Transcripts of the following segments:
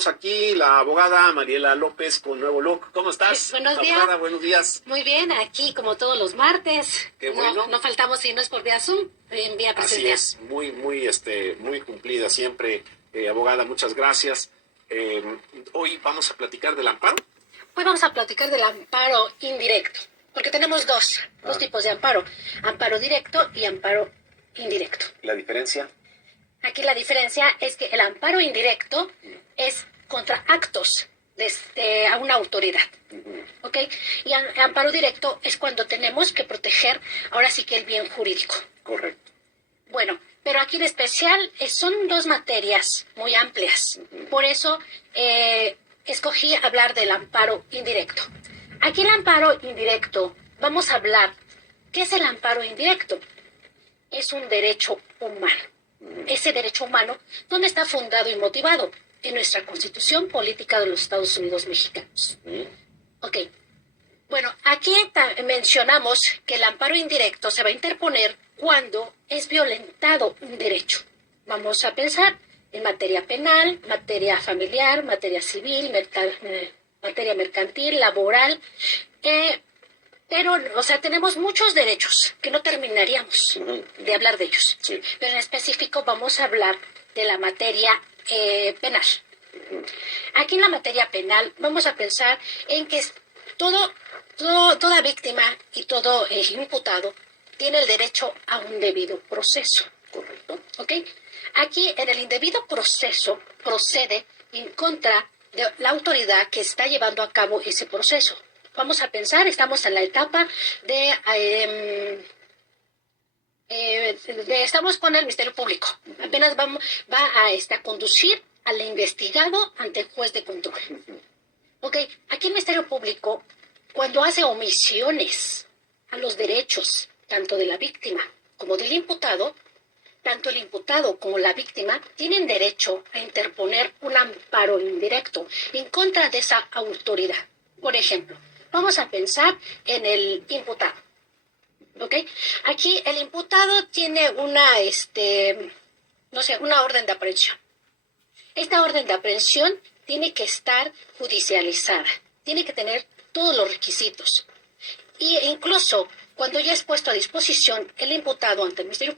estamos aquí, la abogada Mariela López con nuevo look. ¿Cómo estás? Buenos días. Abogada, buenos días. Muy bien, aquí como todos los martes. Qué bueno. No faltamos si no es por vía Zoom, en vía presencial. Así es, muy cumplida siempre, abogada, muchas gracias. Hoy vamos a platicar del amparo. Hoy vamos a platicar del amparo indirecto, porque tenemos dos tipos de amparo: amparo directo y amparo indirecto. ¿La diferencia? Aquí la diferencia es que el amparo indirecto es contra actos a una autoridad, ¿ok? Y amparo directo es cuando tenemos que proteger, ahora sí que el bien jurídico. Correcto. Bueno, pero aquí en especial son dos materias muy amplias. Por eso escogí hablar del amparo indirecto. Aquí el amparo indirecto, vamos a hablar, ¿qué es el amparo indirecto? Es un derecho humano. Ese derecho humano, ¿dónde está fundado y motivado? En nuestra Constitución Política de los Estados Unidos Mexicanos. Ok. Bueno, aquí mencionamos que el amparo indirecto se va a interponer cuando es violentado un derecho. Vamos a pensar en materia penal, materia familiar, materia civil, materia mercantil, laboral. Pero, o sea, tenemos muchos derechos que no terminaríamos de hablar de ellos. Sí. Pero en específico vamos a hablar de la materia penal. Aquí en la materia penal vamos a pensar en que toda víctima y todo imputado tiene el derecho a un debido proceso. Correcto. ¿Ok? Aquí en el indebido proceso procede en contra de la autoridad que está llevando a cabo ese proceso. Vamos a pensar, estamos en la etapa estamos con el Ministerio Público. Apenas va a conducir al investigado ante el juez de control. Ok, aquí el Ministerio Público, cuando hace omisiones a los derechos, tanto de la víctima como del imputado, tanto el imputado como la víctima tienen derecho a interponer un amparo indirecto en contra de esa autoridad. Por ejemplo, vamos a pensar en el imputado. ¿Ok? Aquí el imputado tiene una orden de aprehensión. Esta orden de aprehensión tiene que estar judicializada, tiene que tener todos los requisitos. E incluso cuando ya es puesto a disposición el imputado ante el Ministerio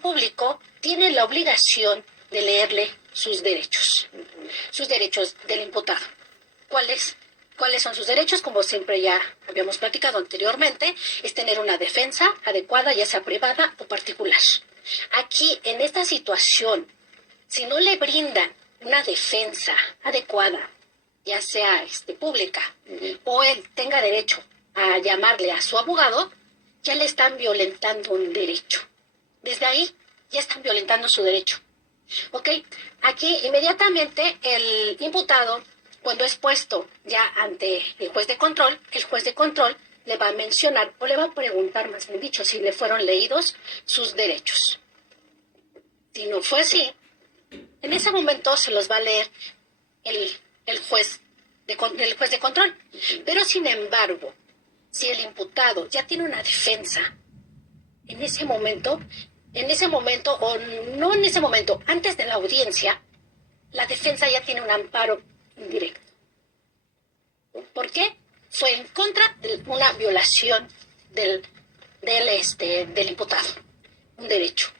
Público tiene la obligación de leerle sus derechos del imputado. ¿Cuáles son sus derechos? Como siempre ya habíamos platicado anteriormente, es tener una defensa adecuada, ya sea privada o particular. Aquí, en esta situación, si no le brindan una defensa adecuada, ya sea pública, o él tenga derecho a llamarle a su abogado, ya le están violentando un derecho. Desde ahí ya están violentando su derecho. ¿Ok? Aquí inmediatamente el imputado, cuando es puesto ya ante el juez de control le va a mencionar o le va a preguntar, más bien dicho, si le fueron leídos sus derechos. Si no fue así, en ese momento se los va a leer el juez de control. Pero sin embargo, si el imputado ya tiene una defensa, antes de la audiencia, la defensa ya tiene un amparo indirecto. ¿Por qué? Fue en contra de una violación del imputado, un derecho.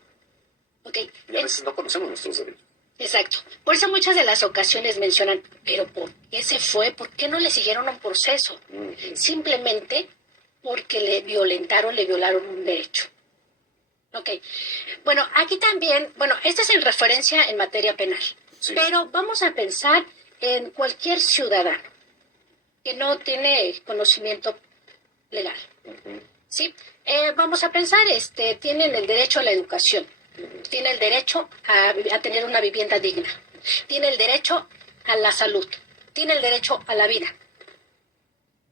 ¿Okay? Y a veces no conocemos nuestros derechos. Exacto. Por eso muchas de las ocasiones mencionan, pero ¿por qué se fue? ¿Por qué no le siguieron un proceso? Simplemente porque le violaron un derecho. Ok. Bueno, aquí también, esto es en referencia en materia penal. Sí. Pero vamos a pensar en cualquier ciudadano que no tiene conocimiento legal. ¿Sí? Vamos a pensar, tienen el derecho a la educación, tiene el derecho a tener una vivienda digna, tiene el derecho a la salud, tiene el derecho a la vida.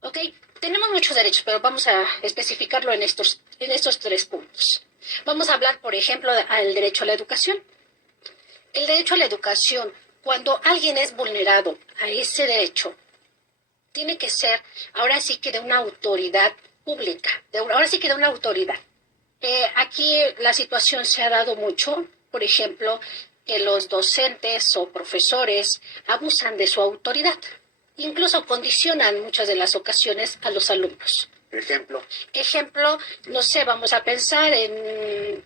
¿Ok? Tenemos muchos derechos, pero vamos a especificarlo en estos 3 puntos. Vamos a hablar, por ejemplo, del derecho a la educación. El derecho a la educación, cuando alguien es vulnerado a ese derecho, tiene que ser, ahora sí que de una autoridad pública, de una autoridad. Aquí la situación se ha dado mucho, por ejemplo, que los docentes o profesores abusan de su autoridad. Incluso condicionan muchas de las ocasiones a los alumnos. Ejemplo. Ejemplo, no sé, vamos a pensar en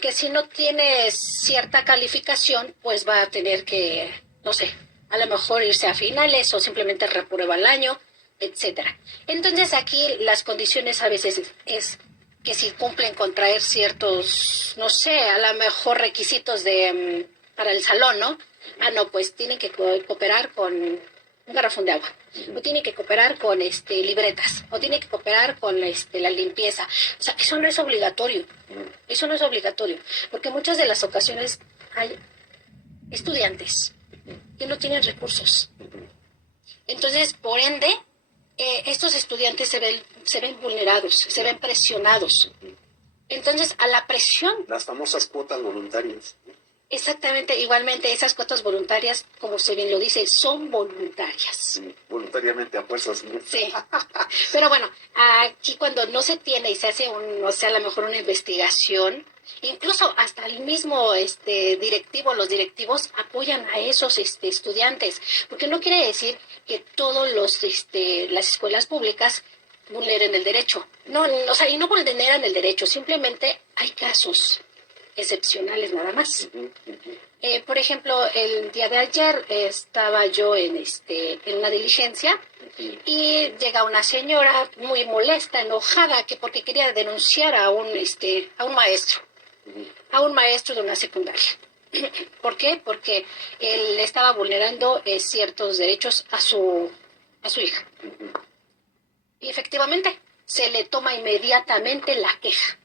que si no tiene cierta calificación, pues va a tener que, no sé, a lo mejor irse a finales o simplemente reprueba el año, etcétera. Entonces aquí las condiciones a veces es que si cumplen con traer ciertos, no sé, a lo mejor requisitos de para el salón, ¿no? Ah, no, pues tienen que cooperar con un garrafón de agua, o tiene que cooperar con libretas, o tiene que cooperar con la limpieza. O sea, eso no es obligatorio. Eso no es obligatorio, porque muchas de las ocasiones hay estudiantes que no tienen recursos. Entonces, por ende, estos estudiantes se ven vulnerados, se ven presionados. Entonces, a la presión... Las famosas cuotas voluntarias. Exactamente, igualmente esas cuotas voluntarias, como se bien lo dice, son voluntarias. Sí, voluntariamente a fuerzas. Sí, pero bueno, aquí cuando no se tiene y se hace o sea, a lo mejor una investigación, incluso hasta el mismo directivo, los directivos apoyan a esos estudiantes, porque no quiere decir que todos las escuelas públicas vulneren el derecho. No, o sea, y no vulneran el derecho, simplemente hay casos excepcionales nada más. Por ejemplo, el día de ayer estaba yo en una diligencia y llega una señora muy molesta, enojada, que porque quería denunciar a un maestro de una secundaria. ¿Por qué? Porque él estaba vulnerando ciertos derechos a su hija. Y efectivamente, se le toma inmediatamente la queja.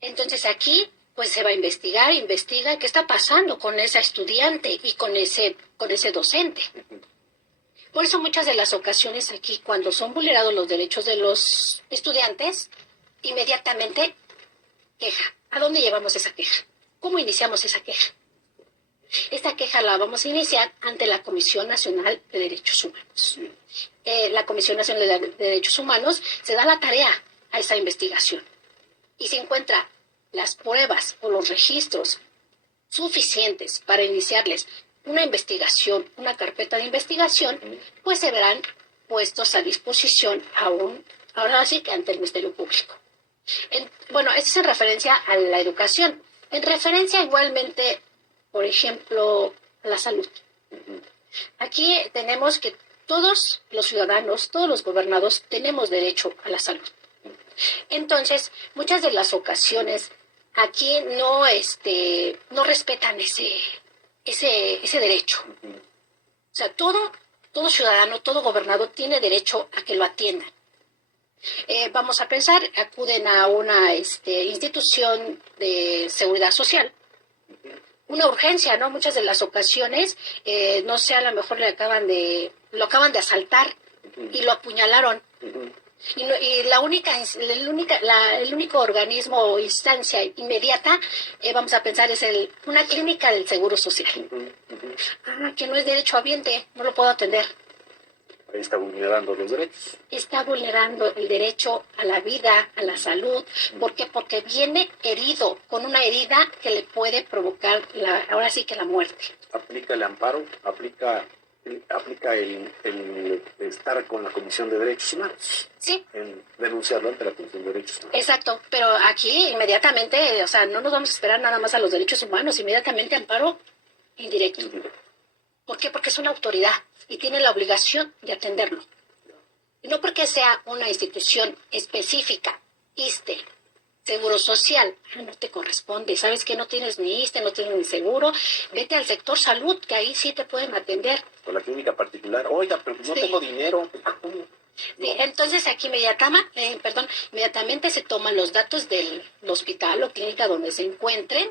Entonces aquí, pues se va a investiga qué está pasando con esa estudiante y con ese docente. Por eso muchas de las ocasiones aquí, cuando son vulnerados los derechos de los estudiantes, inmediatamente queja. ¿A dónde llevamos esa queja? ¿Cómo iniciamos esa queja? Esta queja la vamos a iniciar ante la Comisión Nacional de Derechos Humanos. La Comisión Nacional de Derechos Humanos se da la tarea a esa investigación. Y si encuentra las pruebas o los registros suficientes para iniciarles una investigación, una carpeta de investigación, pues se verán puestos a disposición ahora sí que ante el Ministerio Público. Bueno, esto es en referencia a la educación. En referencia igualmente, por ejemplo, a la salud. Aquí tenemos que todos los ciudadanos, todos los gobernados tenemos derecho a la salud. Entonces, muchas de las ocasiones aquí no respetan ese derecho. O sea, todo ciudadano, todo gobernador tiene derecho a que lo atiendan. Vamos a pensar, acuden a una institución de seguridad social, una urgencia, ¿no? Muchas de las ocasiones, no sé, a lo mejor lo acaban de asaltar y lo apuñalaron. Y el único organismo o instancia inmediata, vamos a pensar, es una clínica del Seguro Social. Que no es derechohabiente, no lo puedo atender. Ahí está vulnerando los derechos. Está vulnerando el derecho a la vida, a la salud. ¿Por qué? Porque viene herido, con una herida que le puede provocar ahora sí que la muerte. Aplica el amparo, aplica el estar con la Comisión de Derechos Humanos. Sí. En denunciarlo ante la Comisión de Derechos Humanos. Exacto, pero aquí inmediatamente, o sea, no nos vamos a esperar nada más a los derechos humanos, inmediatamente amparo indirecto. ¿Por qué? Porque es una autoridad y tiene la obligación de atenderlo. Y no porque sea una institución específica, ISSSTE, Seguro Social, no te corresponde. ¿Sabes que no tienes ni ISSSTE, no tienes ni seguro? Vete al sector salud, que ahí sí te pueden atender. Con la clínica particular. Oiga, pero no tengo dinero. Sí, entonces aquí inmediatamente se toman los datos del hospital o clínica donde se encuentren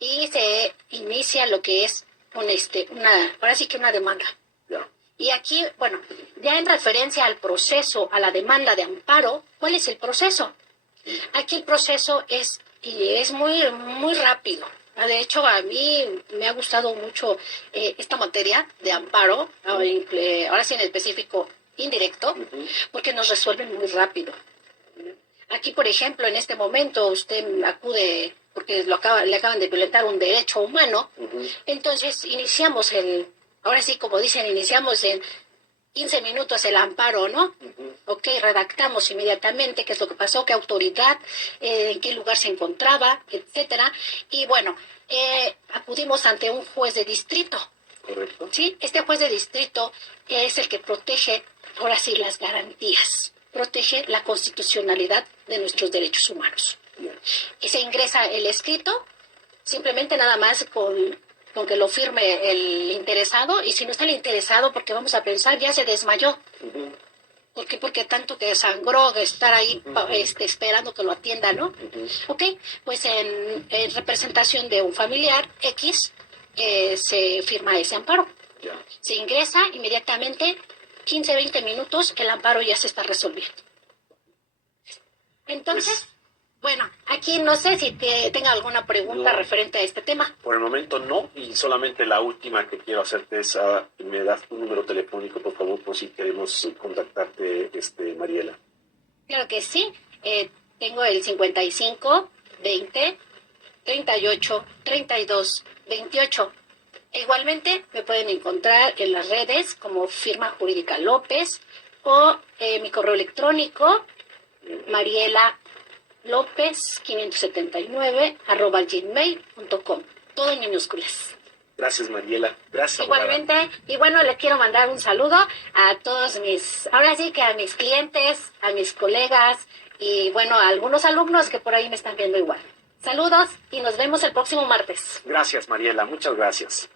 y se inicia lo que es ahora sí que una demanda. Ya. Y aquí, bueno, ya en referencia al proceso, a la demanda de amparo, ¿cuál es el proceso? Aquí el proceso es muy, muy rápido. De hecho, a mí me ha gustado mucho esta materia de amparo, ahora sí en específico indirecto, porque nos resuelven muy rápido. Aquí, por ejemplo, en este momento usted acude porque le acaban de violentar un derecho humano. Ujú. Entonces ahora sí, como dicen, iniciamos en 15 minutos el amparo, ¿no? Ujú. Ok, redactamos inmediatamente qué es lo que pasó, qué autoridad, en qué lugar se encontraba, etcétera. Y bueno, acudimos ante un juez de distrito. Correcto. Sí, este juez de distrito es el que protege, ahora sí, las garantías, protege la constitucionalidad de nuestros derechos humanos. Bien. Y se ingresa el escrito, simplemente nada más con que lo firme el interesado, y si no está el interesado, porque vamos a pensar, ya se desmayó. Ujú. ¿Por qué? Porque tanto que sangró de estar ahí esperando que lo atienda, ¿no? Ujú. Ok, pues en representación de un familiar X se firma ese amparo. Ya. Se ingresa inmediatamente, 15, 20 minutos, el amparo ya se está resolviendo. Entonces, bueno, aquí no sé si tenga alguna pregunta No. referente a este tema. Por el momento no, y solamente la última que quiero hacerte es, me das tu número telefónico, por favor, por si queremos contactarte, Mariela. Claro que sí. Tengo el 55 20 38 32 28. Igualmente me pueden encontrar en las redes como Firma Jurídica López o mi correo electrónico Mariela López 579 @gmail.com. Todo en minúsculas. Gracias, Mariela. Gracias, abogada. Igualmente, y bueno, les quiero mandar un saludo a todos ahora sí que a mis clientes, a mis colegas y bueno, a algunos alumnos que por ahí me están viendo igual. Saludos y nos vemos el próximo martes. Gracias, Mariela. Muchas gracias.